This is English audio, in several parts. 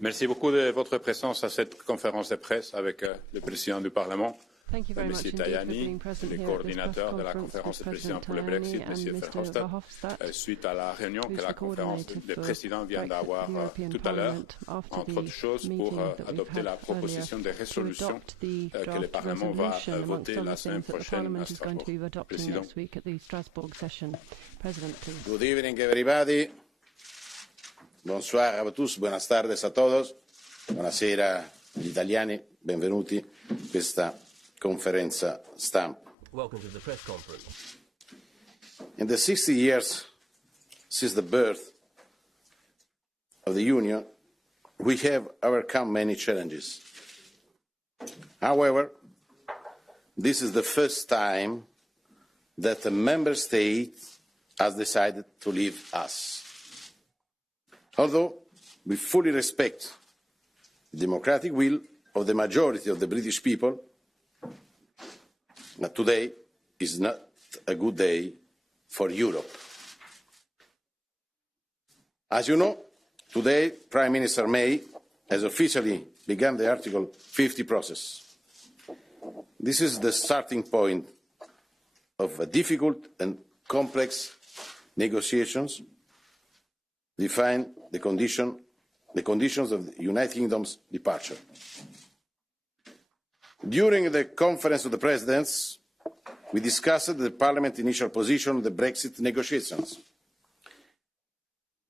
Merci beaucoup de votre présence à cette conférence de presse avec le président du Parlement, M. Tajani, le coordinateur de la conférence des présidents pour le Brexit, M. Vehofstadt, suite à la réunion que la conférence des présidents vient d'avoir tout à l'heure, entre autres choses, pour adopter la proposition de résolution que le Parlement va voter la semaine prochaine à Strasbourg. Président. Good evening, everybody. Bonsoir a tous, buenas tardes a todos. Buonasera agli italiani, benvenuti a questa conferenza stampa. Welcome to the press conference. In the 60 years since the birth of the Union, we have overcome many challenges. However, this is the first time that a member state has decided to leave us. Although we fully respect the democratic will of the majority of the British people, but today is not a good day for Europe. As you know, today Prime Minister May has officially begun the Article 50 process. This is the starting point of a difficult and complex negotiations define the conditions of the United Kingdom's departure. During the Conference of the Presidents, we discussed the Parliament's initial position on the Brexit negotiations.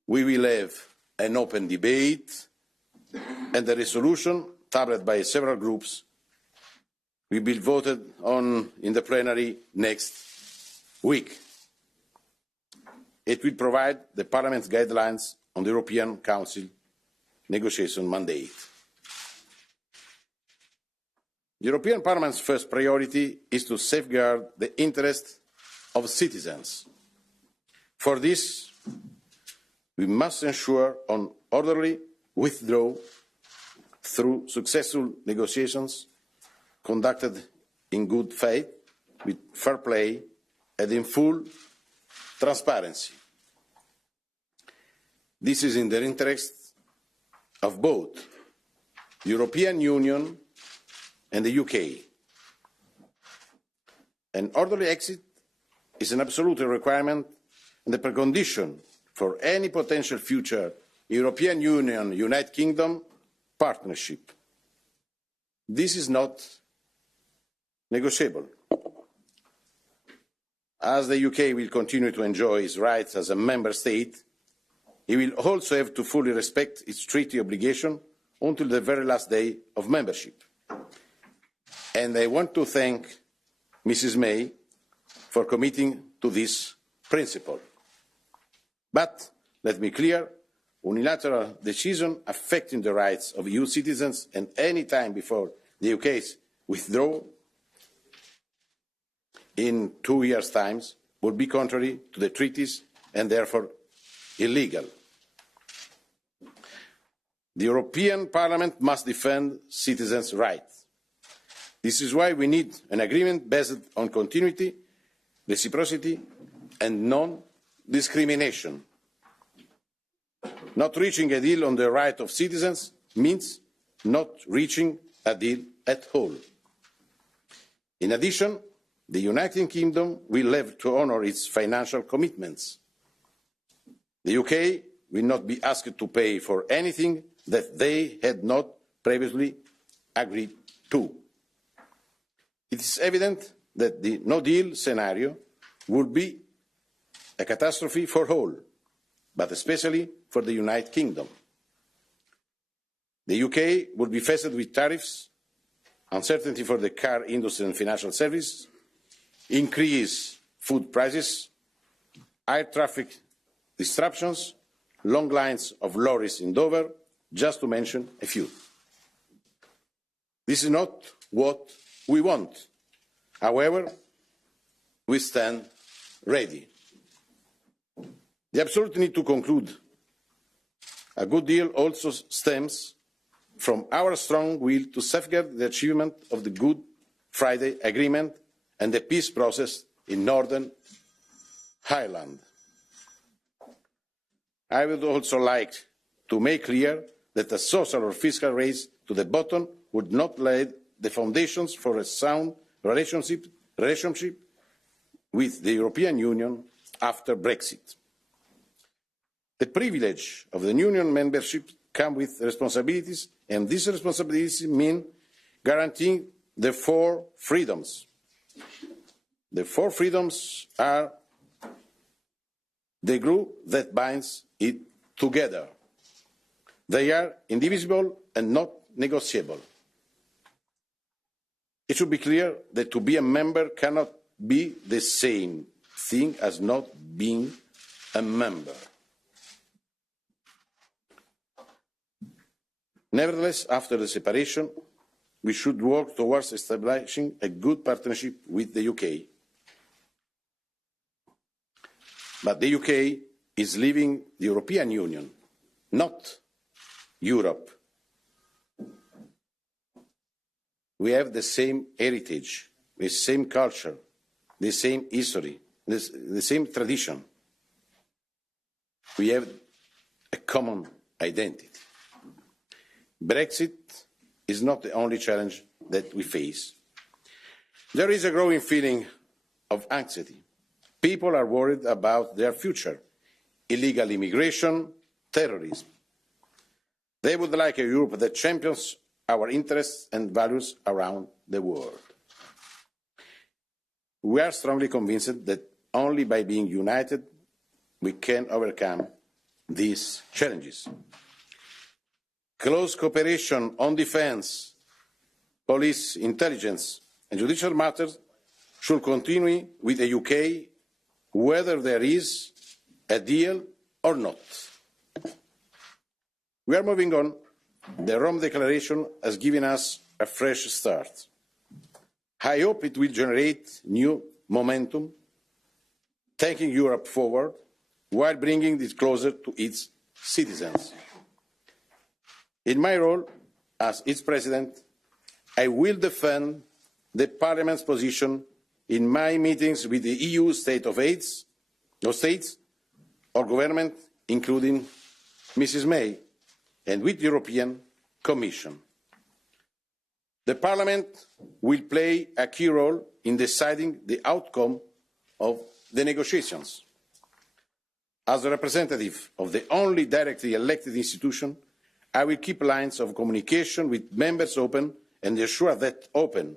We will have an open debate, and the resolution tabled by several groups will be voted on in the plenary next week. It will provide the Parliament's guidelines on the European Council negotiation mandate. The European Parliament's first priority is to safeguard the interests of citizens. For this, we must ensure an orderly withdrawal through successful negotiations conducted in good faith, with fair play, and in full transparency. This is in the interest of both the European Union and the UK. An orderly exit is an absolute requirement and a precondition for any potential future European Union-United Kingdom partnership. This is not negotiable. As the UK will continue to enjoy its rights as a member state, it will also have to fully respect its treaty obligation until the very last day of membership. And I want to thank Mrs. May for committing to this principle. But, let me be clear, unilateral decision affecting the rights of EU citizens at any time before the UK's withdrawal in 2 years' time would be contrary to the treaties and therefore illegal. The European Parliament must defend citizens' rights. This is why we need an agreement based on continuity, reciprocity and non-discrimination. Not reaching a deal on the rights of citizens means not reaching a deal at all. In addition, the United Kingdom will have to honour its financial commitments. The UK will not be asked to pay for anything that they had not previously agreed to. It is evident that the no-deal scenario would be a catastrophe for all, but especially for the United Kingdom. The UK would be faced with tariffs, uncertainty for the car industry and financial services, increased food prices, air traffic disruptions, long lines of lorries in Dover, just to mention a few. This is not what we want. However, we stand ready. The absolute need to conclude a good deal also stems from our strong will to safeguard the achievement of the Good Friday Agreement and the peace process in Northern Ireland. I would also like to make clear that a social or fiscal race to the bottom would not lay the foundations for a sound relationship with the European Union after Brexit. The privilege of the Union membership comes with responsibilities, and these responsibilities mean guaranteeing the 4 freedoms. The 4 freedoms are the glue that binds it together. They are indivisible and not negotiable. It should be clear that to be a member cannot be the same thing as not being a member. Nevertheless, after the separation, we should work towards establishing a good partnership with the UK. But the UK is leaving the European Union, not Europe. We have the same heritage, the same culture, the same history, the same tradition. We have a common identity. Brexit is not the only challenge that we face. There is a growing feeling of anxiety. People are worried about their future, illegal immigration, terrorism. They would like a Europe that champions our interests and values around the world. We are strongly convinced that only by being united we can overcome these challenges. Close cooperation on defence, police, intelligence and judicial matters should continue with the UK whether there is a deal or not. We are moving on. The Rome Declaration has given us a fresh start. I hope it will generate new momentum, taking Europe forward while bringing it closer to its citizens. In my role as its President, I will defend the Parliament's position in my meetings with the EU State of Aids, or states or government, including Mrs May, and with the European Commission. The Parliament will play a key role in deciding the outcome of the negotiations. As a representative of the only directly elected institution, I will keep lines of communication with members open and ensure that open,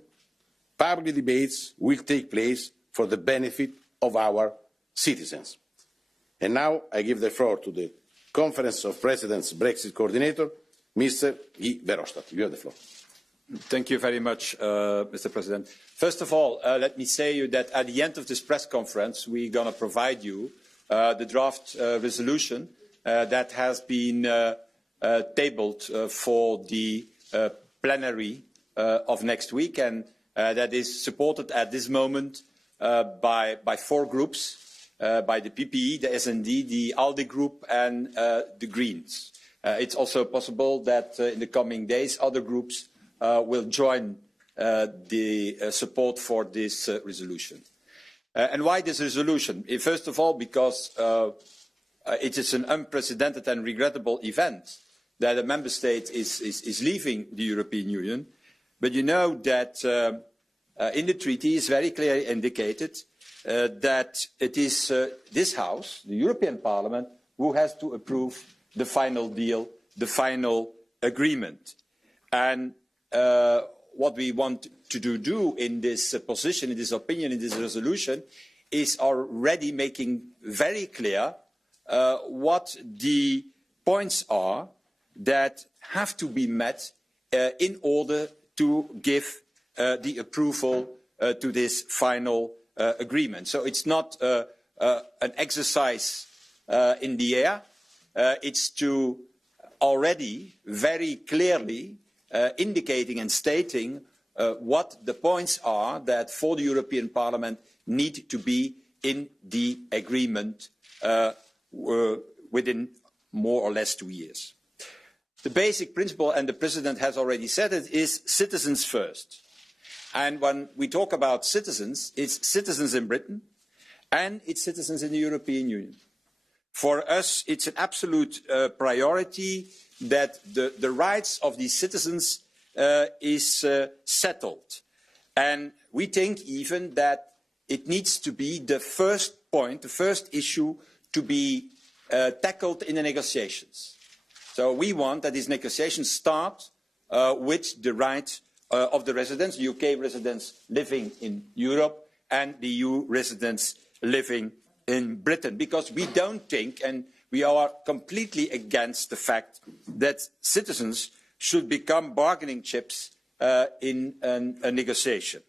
public debates will take place for the benefit of our citizens. And now I give the floor to the Conference of Presidents Brexit Coordinator, Mr. Vehofstadt. You have the floor. Thank you very much, Mr. President. First of all, let me say that at the end of this press conference, we're going to provide you the draft resolution that has been tabled for the plenary of next week, and that is supported at this moment by 4 groups, by the PPE, the SD, the ALDE group and the Greens. It's also possible that in the coming days other groups will join the support for this resolution. And why this resolution? First of all, because it is an unprecedented and regrettable event that a member state is leaving the European Union. But you know that in the treaty is very clearly indicated that it is this House, the European Parliament, who has to approve the final deal, the final agreement. And what we want to do in this position, in this opinion, in this resolution, is already making very clear what the points are that have to be met in order to give the approval to this final agreement. So it's not an exercise in the air. It's to already very clearly indicating and stating what the points are that for the European Parliament need to be in the agreement within more or less 2 years. The basic principle, and the President has already said it, is citizens first. And when we talk about citizens, it's citizens in Britain and it's citizens in the European Union. For us, it's an absolute priority that the rights of these citizens is settled. And we think even that it needs to be the first point, the first issue to be tackled in the negotiations. So we want that these negotiations start with the right of the residents, the UK residents living in Europe and the EU residents living in Britain, because we don't think, and we are completely against the fact that citizens should become bargaining chips in a negotiation.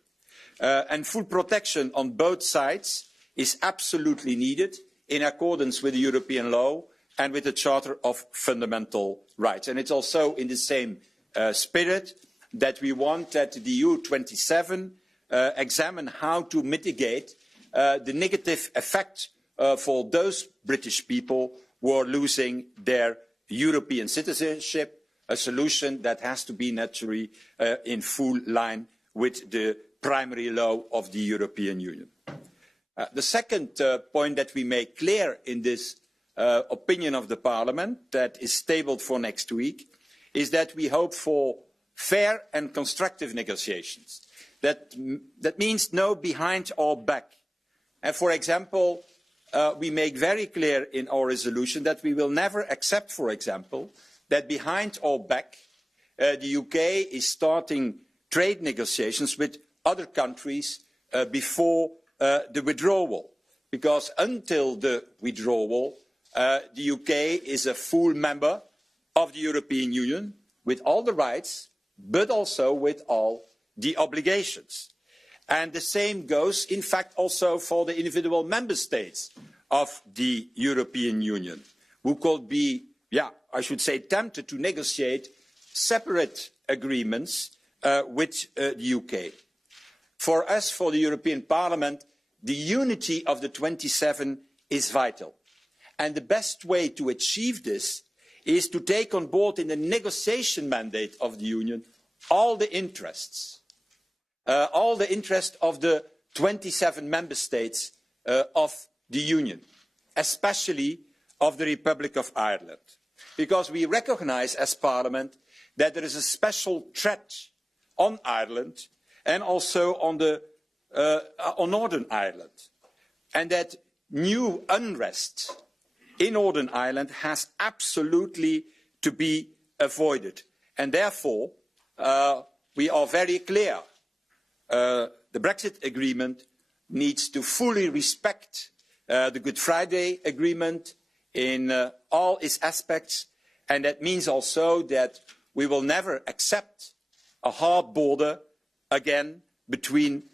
And full protection on both sides is absolutely needed in accordance with the European law and with the Charter of Fundamental Rights. And it's also in the same spirit that we want that the EU27 examine how to mitigate the negative effect for those British people who are losing their European citizenship, a solution that has to be naturally in full line with the primary law of the European Union. The second point that we make clear in this opinion of the Parliament that is tabled for next week is that we hope for fair and constructive negotiations. That means no behind our back. And for example, we make very clear in our resolution that we will never accept, for example, that behind our back the UK is starting trade negotiations with other countries before the withdrawal. Because until the withdrawal, the UK is a full member of the European Union with all the rights, but also with all the obligations. And the same goes, in fact, also for the individual member states of the European Union, who could be, I should say, tempted to negotiate separate agreements with the UK. For us, for the European Parliament, the unity of the 27 is vital. And the best way to achieve this is to take on board in the negotiation mandate of the Union all the interests of the 27 member states of the Union, especially of the Republic of Ireland. Because we recognise as Parliament that there is a special threat on Ireland and also on Northern Ireland, and that new unrest in Northern Ireland has absolutely to be avoided. And therefore, we are very clear. The Brexit agreement needs to fully respect the Good Friday Agreement in all its aspects, and that means also that we will never accept a hard border again between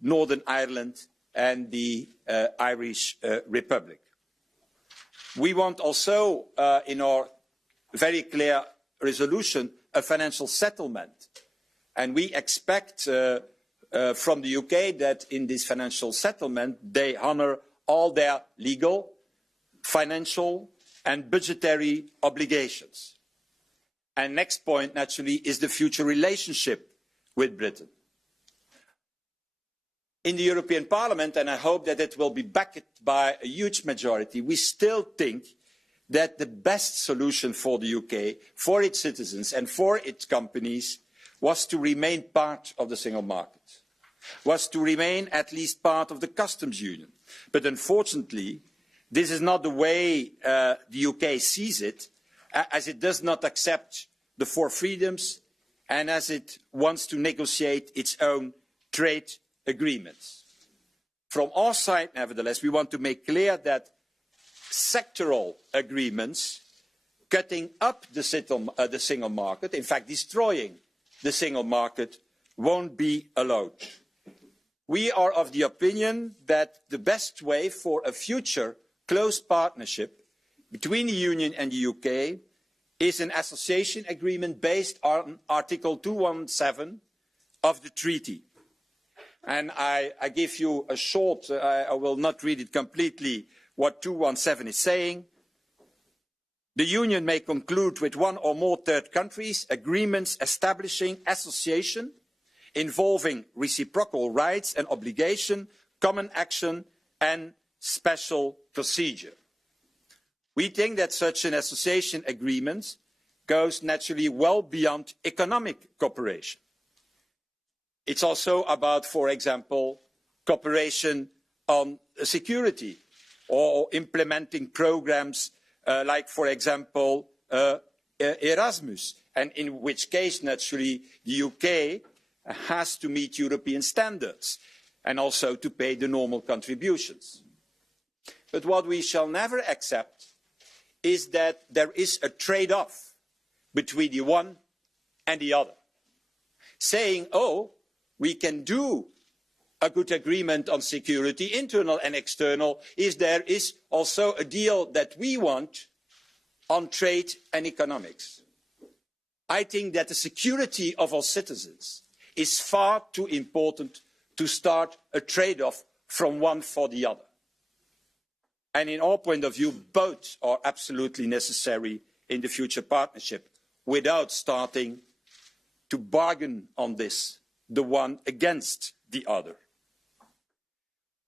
Northern Ireland and the Irish Republic. We want also, in our very clear resolution, a financial settlement. And we expect from the UK that in this financial settlement they honour all their legal, financial and budgetary obligations. And next point, naturally, is the future relationship with Britain. In the European Parliament, and I hope that it will be backed by a huge majority, we still think that the best solution for the UK, for its citizens and for its companies, was to remain part of the single market, was to remain at least part of the customs union. But unfortunately, this is not the way the UK sees it, as it does not accept the four freedoms and as it wants to negotiate its own trade agreements. From our side, nevertheless, we want to make clear that sectoral agreements cutting up the single market, in fact destroying the single market, won't be allowed. We are of the opinion that the best way for a future close partnership between the Union and the UK is an association agreement based on Article 217 of the treaty. And I give you a short, I will not read it completely, what 217 is saying. The Union may conclude with one or more third countries agreements establishing association involving reciprocal rights and obligation, common action and special procedure. We think that such an association agreement goes naturally well beyond economic cooperation. It's also about, for example, cooperation on security or implementing programs like, for example, Erasmus, and in which case, naturally, the UK has to meet European standards and also to pay the normal contributions. But what we shall never accept is that there is a trade-off between the one and the other. Saying, oh, we can do a good agreement on security, internal and external, if there is also a deal that we want on trade and economics. I think that the security of our citizens is far too important to start a trade-off from one for the other. And in our point of view, both are absolutely necessary in the future partnership without starting to bargain on this, the one against the other.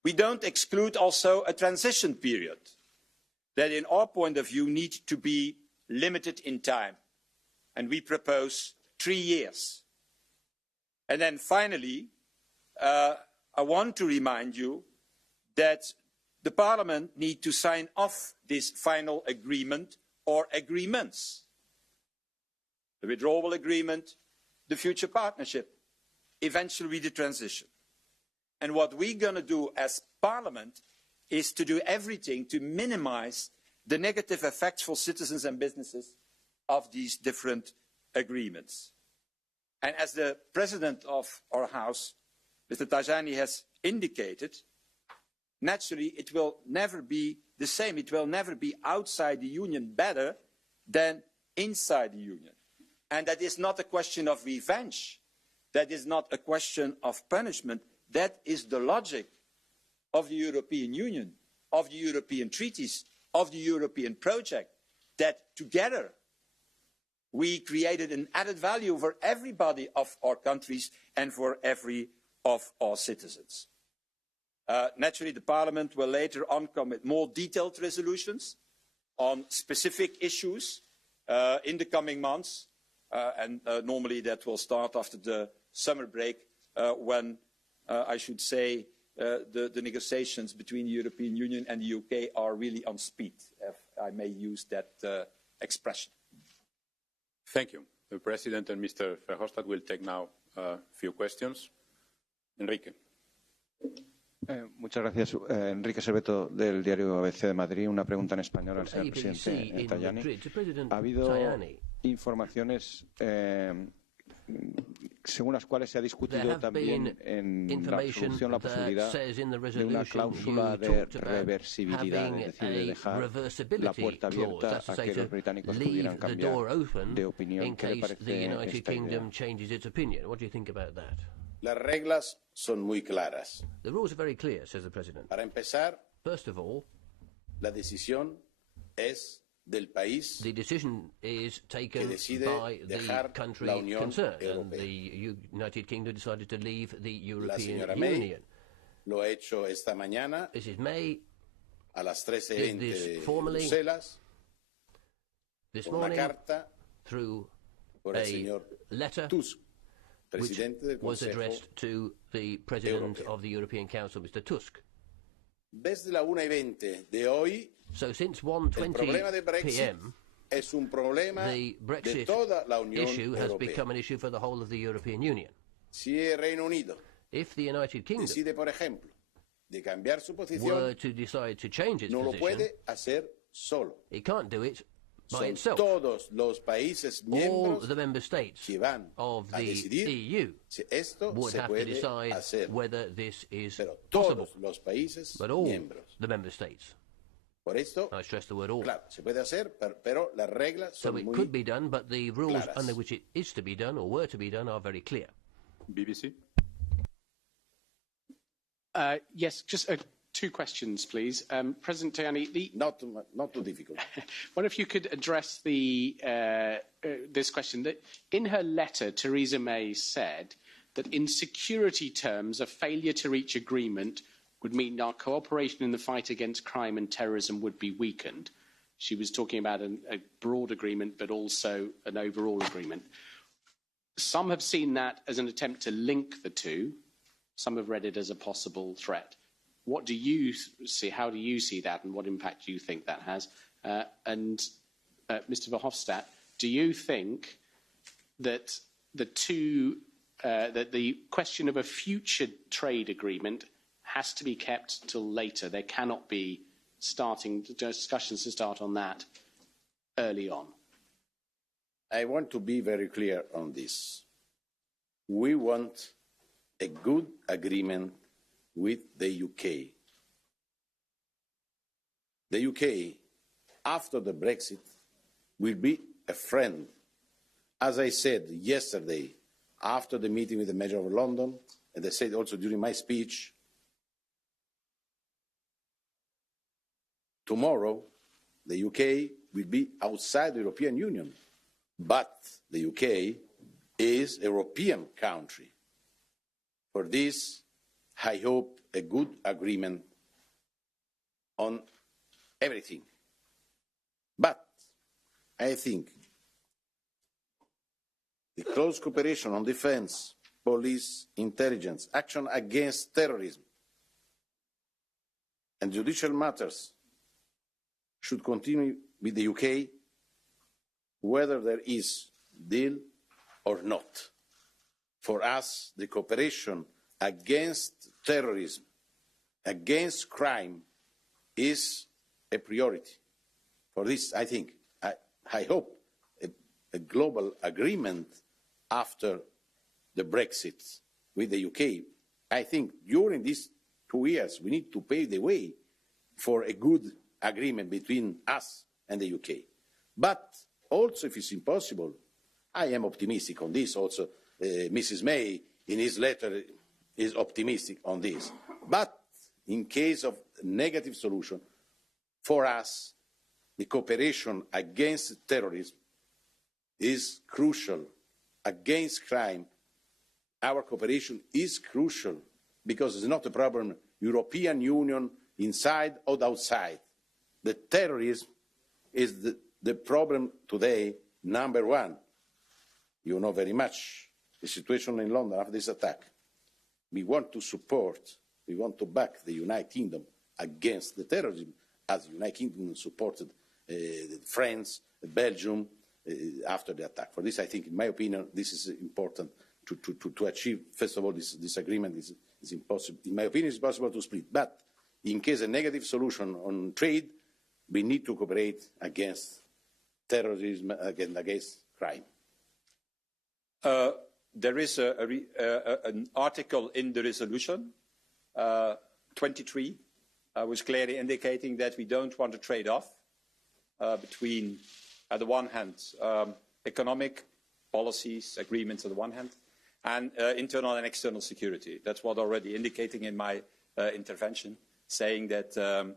We don't exclude also a transition period that in our point of view need to be limited in time. And we propose 3 years. And then finally, I want to remind you that the Parliament needs to sign off this final agreement or agreements. The withdrawal agreement, the future partnership, eventually the transition. And what we're going to do as Parliament is to do everything to minimize the negative effects for citizens and businesses of these different agreements. And as the President of our House, Mr. Tajani, has indicated, naturally it will never be the same. It will never be outside the Union better than inside the Union. And that is not a question of revenge. That is not a question of punishment. That is the logic of the European Union, of the European treaties, of the European project, that together we created an added value for everybody of our countries and for every of our citizens. Naturally, the Parliament will later on come with more detailed resolutions on specific issues in the coming months, and normally that will start after the summer break when, I should say, the negotiations between the European Union and the UK are really on speed, if I may use that expression. Thank you. The President and Mr. Vehofstadt will take now a few questions. Enrique. Muchas gracias. Enrique Serveto, del diario ABC de Madrid. Una pregunta en español al señor presidente Tajani. ¿Ha habido informaciones según las cuales se ha discutido también en la resolución la posibilidad de una cláusula de reversibilidad, es decir, de dejar la puerta abierta a que los británicos pudieran cambiar de opinión? ¿Qué le parece esta idea? Las reglas son muy claras. The rules are very clear, says the President. Para empezar, first of all, la decisión es del país the decision is taken by the country concerned, and the United Kingdom decided to leave the European Union. Lo ha hecho esta mañana Mrs. May a las 13:20 de Bruselas, this con una morning, carta through por el a señor letter Tusk, which presidente del was Consejo addressed to the President Europeo. of the European Council, Mr. Tusk. Desde la 1:20 de hoy, So since el problema de 1:20 Brexit p.m., es un problema the de Brexit toda la Unión issue has Europea. become an issue for the whole of the European Union. Si el Reino Unido If the United Kingdom decide, por ejemplo, de cambiar su were posición, to decide to change its no lo position, puede hacer solo. it can't do it by Son itself. todos los países All miembros the member states que van of a the decidir EU si esto would se have to puede decide hacer. whether this is Pero possible. todos los países But all miembros. the member states, Por esto, I stress the word all. claro, se puede hacer, pero las reglas So son it muy could be done, but the rules claras. under which it is to be done or were to be done are very clear. BBC. Yes, just 2 questions, please. President Tajani, not too difficult. what if you could address this question? That in her letter, Theresa May said that in security terms, a failure to reach agreement would mean our cooperation in the fight against crime and terrorism would be weakened. She was talking about a broad agreement, but also an overall agreement. Some have seen that as an attempt to link the two. Some have read it as a possible threat. What do you see? How do you see that, and what impact do you think that has? Mr. Vehofstadt, do you think that that the question of a future trade agreement has to be kept till later? There cannot be discussions to start on that early on. I want to be very clear on this. We want a good agreement with the UK. The UK, after the Brexit, will be a friend. As I said yesterday, after the meeting with the Mayor of London, and I said also during my speech, tomorrow the UK will be outside the European Union, but the UK is a European country. For this, I hope a good agreement on everything. But I think the close cooperation on defence, police, intelligence, action against terrorism and judicial matters should continue with the UK, whether there is deal or not. For us, the cooperation against terrorism, against crime, is a priority. For this, I think, I hope a global agreement after the Brexit with the UK. I think during these 2 years, we need to pave the way for a good agreement between us and the UK. But also, if it's impossible, I am optimistic on this. Also, Mrs. May, in his letter, is optimistic on this. But in case of negative solution, for us, the cooperation against terrorism is crucial. Against crime, our cooperation is crucial because it's not a problem European Union inside or outside. The terrorism is the problem today, number one. You know very much the situation in London after this attack. We want to support, we want to back the United Kingdom against the terrorism, as the United Kingdom supported France, Belgium after the attack. For this, I think, in my opinion, this is important to achieve. First of all, this agreement is impossible. In my opinion, it's possible to split. But in case a negative solution on trade, we need to cooperate against terrorism, against crime. There is an article in the resolution, 23, was clearly indicating that we don't want a trade-off between, on the one hand, economic policies, agreements on the one hand, and internal and external security. That's what already indicating in my intervention, saying that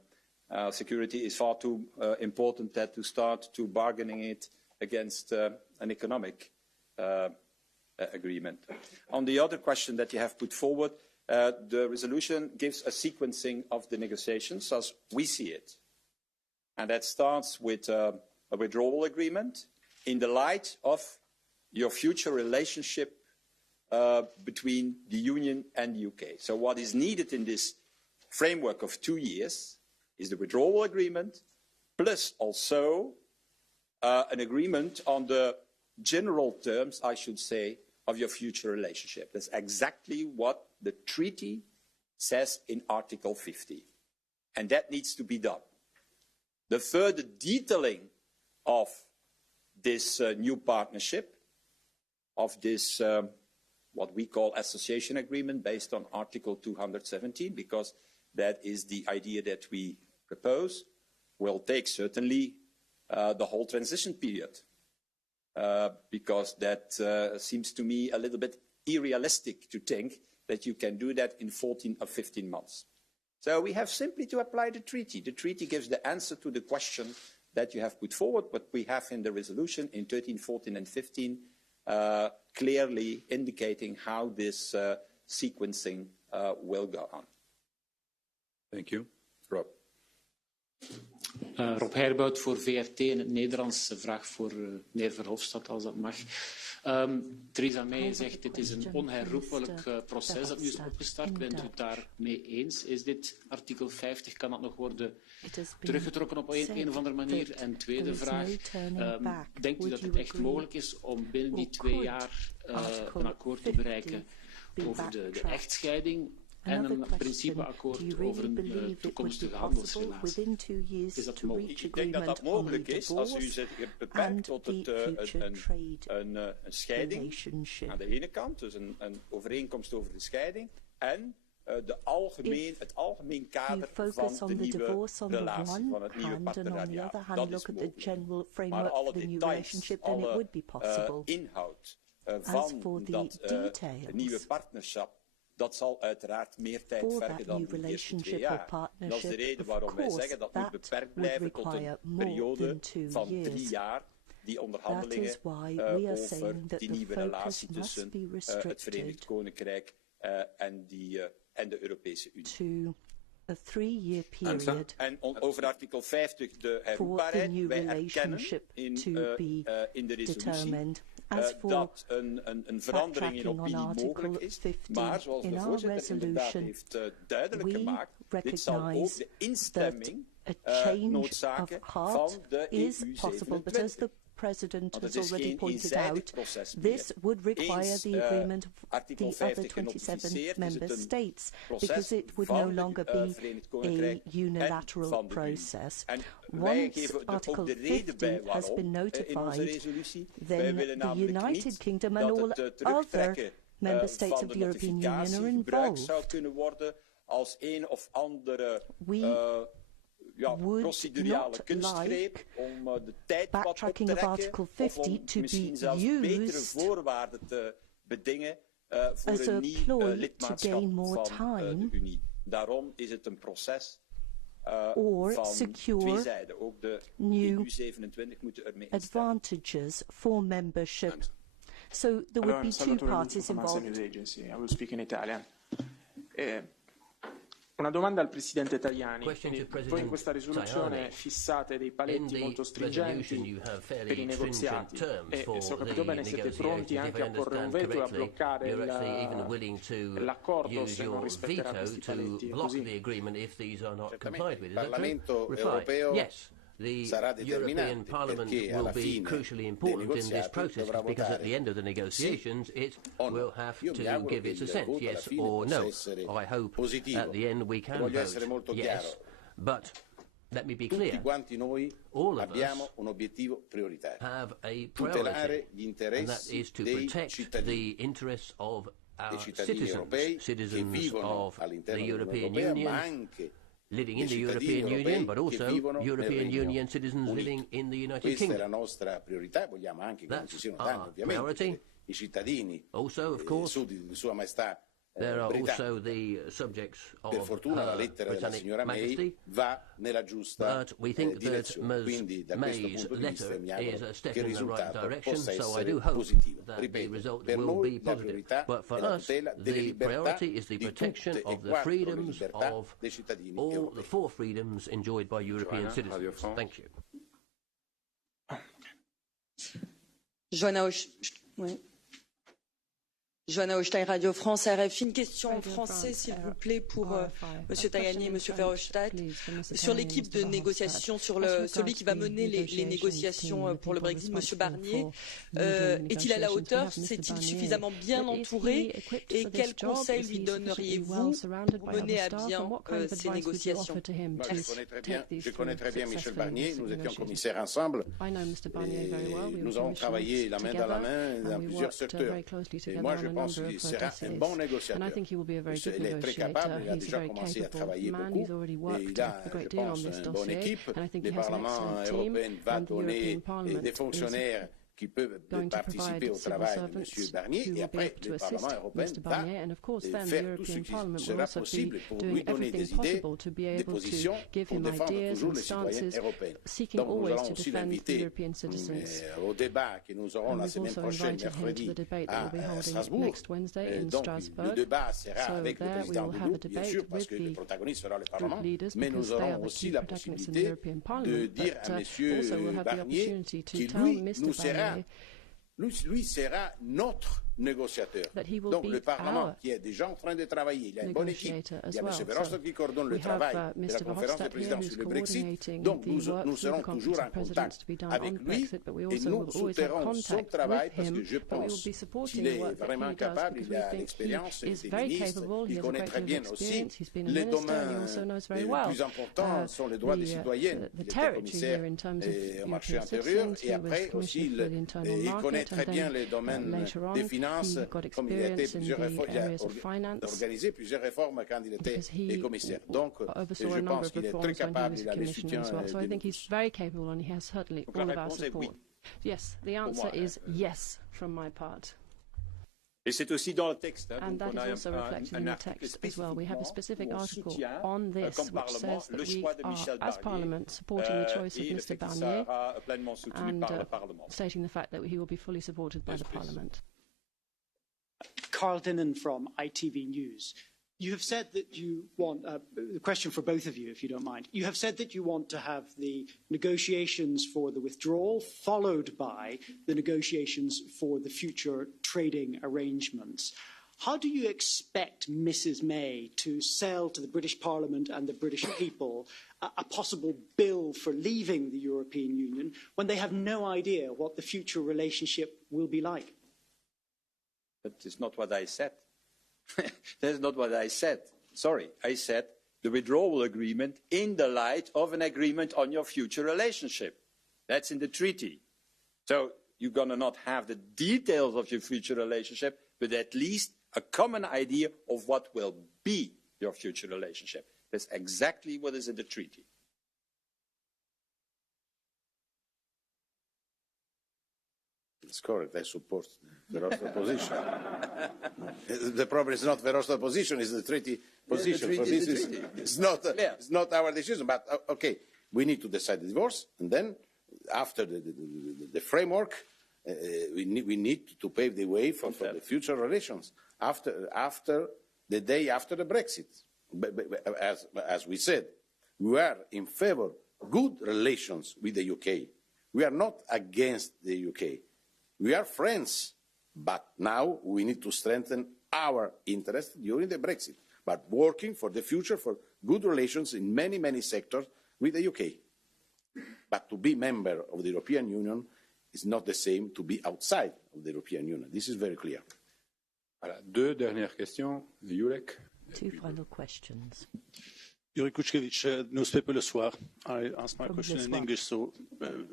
security is far too important that to start to bargaining it against an economic agreement. On the other question that you have put forward, the resolution gives a sequencing of the negotiations as we see it. And that starts with a withdrawal agreement in the light of your future relationship between the Union and the UK. So what is needed in this framework of 2 years is the withdrawal agreement, plus also an agreement on the general terms, I should say, of your future relationship. That's exactly what the treaty says in Article 50. And that needs to be done. The further detailing of this new partnership, of this what we call association agreement based on Article 217, because that is the idea that we propose, will take certainly the whole transition period. Because that seems to me a little bit unrealistic to think that you can do that in 14 or 15 months. So we have simply to apply the treaty. The treaty gives the answer to the question that you have put forward, but we have in the resolution in 13, 14 and 15 clearly indicating how this sequencing will go on. Thank you. Rob. Rob Herbout voor VRT in het Nederlands. Een vraag voor meneer Verhofstadt, als dat mag. Theresa May zegt dit is een onherroepelijk proces dat nu is opgestart. Bent u het daarmee eens? Is dit artikel 50, kan dat nog worden teruggetrokken op een of andere manier? En tweede vraag, denkt u dat het echt mogelijk is om binnen die 2 jaar een akkoord te bereiken over de echtscheiding en een principeakkoord over een toekomstige handelsrelatie? Is dat mogelijk? Ik denk dat dat mogelijk is als u zich beperkt tot een scheiding aan de ene kant, dus een overeenkomst over de scheiding, en het algemeen kader van de nieuwe relatie, van het nieuwe partenariaat. Dat is mogelijk. Maar alle details, alle inhoud van dat nieuwe partnerschap, dat zal uiteraard meer tijd vergen dan de eerste 2 jaar. Dat is de reden waarom wij zeggen dat moet beperkt blijven tot een periode van 3 jaar, die onderhandelingen over die nieuwe relatie tussen het Verenigd Koninkrijk en de Europese Unie. En over artikel 50, de herroepbaarheid, wij erkennen in de resolutie dat een verandering in opinie mogelijk is, maar zoals de voorzitter inderdaad heeft duidelijk gemaakt, dit zal ook de instemming noodzaken van de EU27. President has already pointed out, this would require the agreement of the other 27 member states, because it would no longer be a unilateral process. Once Article 50 has been notified, then the United Kingdom and all other member states of the European Union are involved. Procedurale kunstgreep om de tijd wat op te rekken of om misschien zelfs betere voorwaarden te bedingen voor een nieuw lidmaatschap van de Unie. Daarom is het een proces van 2 zijden. Ook de EU27 moeten ermee advantages for membership. So there would be 2 parties involved. I will speak in Italian. Una domanda al Presidente Tajani. Voi in questa risoluzione fissate dei paletti molto stringenti per i negoziati e se ho capito bene siete pronti anche a porre un veto e a bloccare l'accordo se non rispetterà questi paletti. Certamente il Parlamento europeo sarà determinante perché alla fine dei negoziati dovrà votare sì o no. Io mi auguro che il voto alla fine possa essere positivo. Voglio essere molto chiaro. Tutti quanti noi abbiamo un obiettivo prioritario: tutelare gli interessi dei cittadini europei che vivono all'interno dell'Unione Europea, ma anche living in the European Union, but also European Union citizens living in the United Kingdom. Questa è la nostra priorità, vogliamo anche che non ci siano danni, ovviamente. I cittadini, also, of course, di Sua Maestà there are also the subjects of per fortuna la lettera della signora May va nella giusta direzione, quindi da questo punto di vista mi auguro che il risultato possa essere positivo. Ripeto, per noi la priorità è la tutela delle libertà di tutte e 4 le libertà dei cittadini europei. All the 4 freedoms enjoyed by European citizens. Thank you. Johanna Holstein, Radio France, RFI. Une question en français, s'il vous plaît, pour M. Tajani et M. Vehofstadt. Sur l'équipe de négociation, sur celui qui va mener les négociations pour le Brexit, M. Barnier, est-il à la hauteur? S'est-il suffisamment bien entouré? Et quels conseils lui donneriez-vous pour mener à bien ces négociations? Je connais très bien Michel Barnier. Nous étions commissaires ensemble. Nous avons travaillé la main dans la main dans plusieurs secteurs. Et moi, je pense qu'il sera un bon négociateur. Il est très capable, il a déjà commencé à travailler beaucoup et il a, je pense, une bonne équipe. Le Parlement européen va donner des fonctionnaires qui peuvent participer au travail de M. Barnier, et après, le Parlement européen va faire tout ce qui sera possible pour lui donner des idées, des positions, pour défendre toujours les citoyens européens. Donc, nous allons aussi l'inviter au débat que nous aurons la semaine prochaine, mercredi, à Strasbourg. Donc, le débat sera avec le président du groupe, bien sûr, parce que le protagoniste sera le Parlement, mais nous aurons aussi la possibilité de dire à M. Barnier que lui sera notre négociateur. Donc le Parlement qui est déjà en train de travailler, il y a une bonne équipe. Il y a M. Vehofstadt qui coordonne le travail de la conférence des présidents sur le Brexit. Donc nous serons toujours en contact avec lui et nous soutiendrons son travail parce que je pense qu'il est vraiment capable, il a l'expérience, il est ministre, il connaît très bien aussi les domaines les plus importants sont les droits des citoyens. Il était commissaire au marché intérieur et après aussi il connaît très bien les domaines des finances. Comme il a été organisé plusieurs réformes quand il était commissaire. Donc, je pense qu'il est très capable, il a le soutien de Donc, la réponse est oui. Yes, the answer is yes from my part. Et c'est aussi dans le texte. And that is also reflected in the text as well. We have a specific article on this which says that we are, as Parliament, supporting the choice of Mr. Barnier and stating the fact that he will be fully supported by the Parliament. Carl Dinnan from ITV News. You have said that you want, a question for both of you, if you don't mind. You have said that you want to have the negotiations for the withdrawal followed by the negotiations for the future trading arrangements. How do you expect Mrs. May to sell to the British Parliament and the British people a possible bill for leaving the European Union when they have no idea what the future relationship will be like? That is not what I said. That is not what I said. Sorry, I said the withdrawal agreement in the light of an agreement on your future relationship. That's in the treaty. So you're going to not have the details of your future relationship, but at least a common idea of what will be your future relationship. That's exactly what is in the treaty. It's correct. I support Verhofstadt's position. The problem is not Verhofstadt's position; it's the treaty position. It's not our decision. But okay, we need to decide the divorce, and then after the framework, we need to pave the way for the future relations after the day after the Brexit. As we said, we are in favour of good relations with the UK. We are not against the UK. We are friends, but now we need to strengthen our interest during the Brexit, but working for the future for good relations in many, many sectors with the UK. But to be member of the European Union is not the same to be outside of the European Union. This is very clear. Voilà, deux dernières questions. Jurek. Two final questions. Jurek Kuczkiewicz, newspaper Le Soir. I asked my question in English, so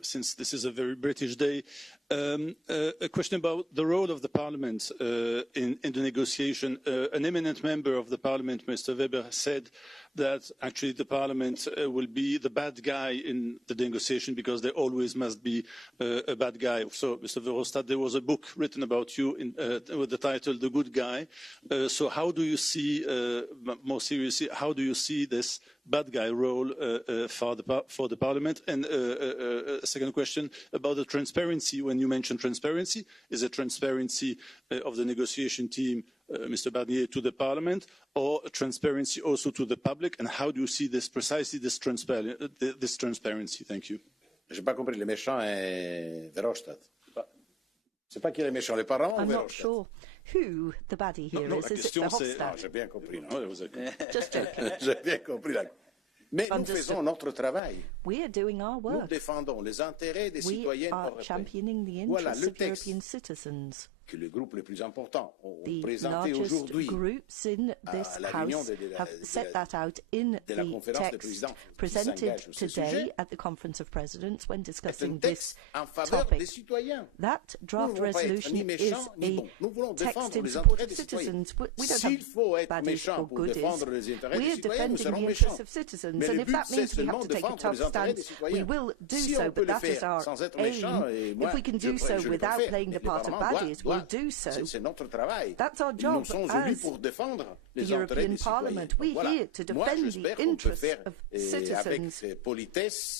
since this is a very British day, a question about the role of the Parliament in the negotiation. An eminent member of the Parliament, Mr. Weber, said that actually the Parliament will be the bad guy in the negotiation because there always must be a bad guy. So, Mr. Vehofstadt, there was a book written about you with the title "The Good Guy." So, how do you see, more seriously, how do you see this bad guy role for the Parliament? And a second question about the transparency. When you mention transparency, is it transparency of the negotiation team, Mr. Barnier, to the Parliament, or transparency also to the public? And how do you see this precisely, this transparency? Thank you. J'ai pas compris. Le méchant est Verhofstadt. C'est pas qui est le méchant, le Parlement ou Verhofstadt? I'm not sure who the baddie here is. Is it Verhofstadt? J'ai bien compris. Just joking. J'ai bien compris. Mais nous faisons notre travail. We are doing our work. Nous défendons les intérêts des citoyens européens. We are championing the interests of European citizens. que les groupes les plus importants ont the présenté largest aujourd'hui groups in this House have set that out in the text presented today at the Conference of Presidents when discussing this topic. That draft resolution is a text in support of citizens. We don't have baddies or goodies. We are defending the interests of citizens, and if that means we have to take a tough stance, we will do so, but that is our aim. If we can do so without playing the part of baddies, we'll do so. That's our job as the European Parliament. We're here to defend the interests of citizens.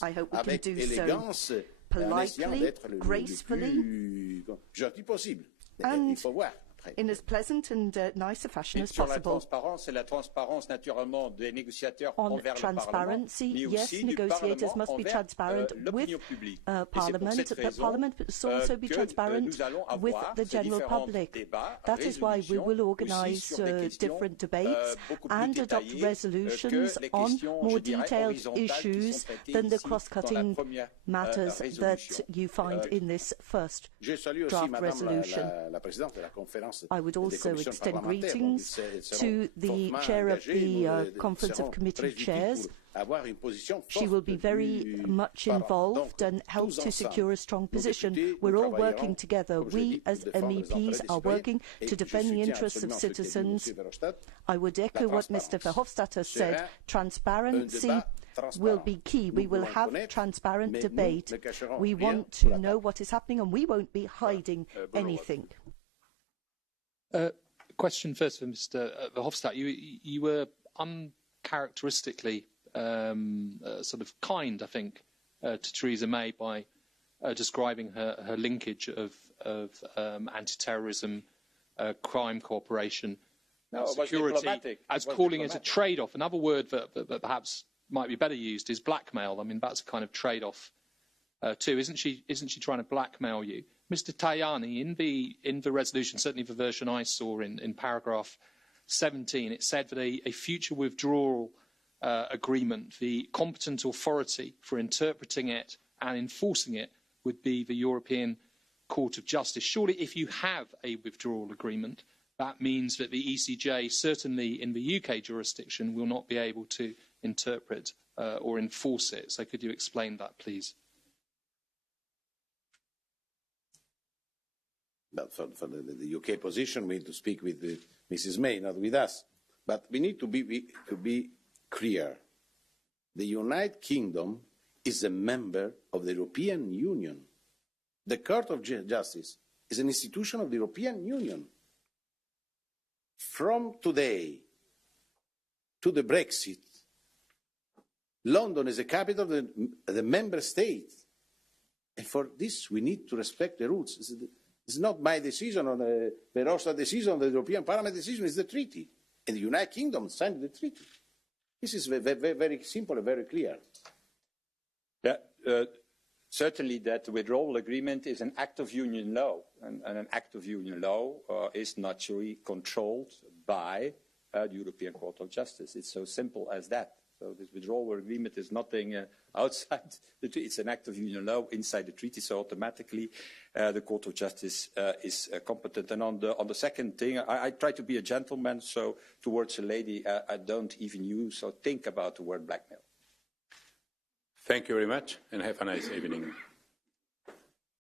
I hope we can do so politely, gracefully, and in as pleasant and nice a fashion as possible. On transparency, yes, negotiators must be transparent with Parliament, but Parliament must also be transparent with the general public. That is why we will organise different debates and adopt resolutions on more detailed issues than the cross-cutting matters that you find in this first draft resolution. I would also extend greetings to the chair of the Conference of Committee Chairs. She will be very much involved and help to secure a strong position. We're all working together. We, as MEPs, are working to defend the interests of citizens. I would echo what Mr. Vehofstadt has said. Transparency will be key. We will have transparent debate. We want to know what is happening, and we won't be hiding anything. Question first for Mr. Vehofstadt. You were uncharacteristically sort of kind, I think, to Theresa May by describing her linkage of anti-terrorism, crime cooperation, security, as calling it a trade-off. Another word that perhaps might be better used is blackmail. I mean, that's a kind of trade-off too. Isn't she trying to blackmail you? Mr. Tajani, in the resolution, certainly the version I saw in paragraph 17, it said that a future withdrawal agreement, the competent authority for interpreting it and enforcing it would be the European Court of Justice. Surely, if you have a withdrawal agreement, that means that the ECJ, certainly in the UK jurisdiction, will not be able to interpret or enforce it. So could you explain that, please? But for the UK position, we need to speak with Mrs. May, not with us. But we need to be clear. The United Kingdom is a member of the European Union. The Court of Justice is an institution of the European Union. From today to the Brexit, London is the capital of the member state. And for this, we need to respect the rules. It's not my decision or the Vehofstadt decision, the European Parliament decision, it's the treaty. And the United Kingdom signed the treaty. This is very, very simple and very clear. Yeah, certainly that withdrawal agreement is an act of union law. And an act of union law is naturally controlled by the European Court of Justice. It's so simple as that. So this withdrawal agreement is nothing outside the treaty. It's an act of union law inside the treaty. So automatically, the Court of Justice is competent. And on the second thing, I try to be a gentleman. So towards a lady, I don't even use or think about the word blackmail. Thank you very much, and have a nice evening.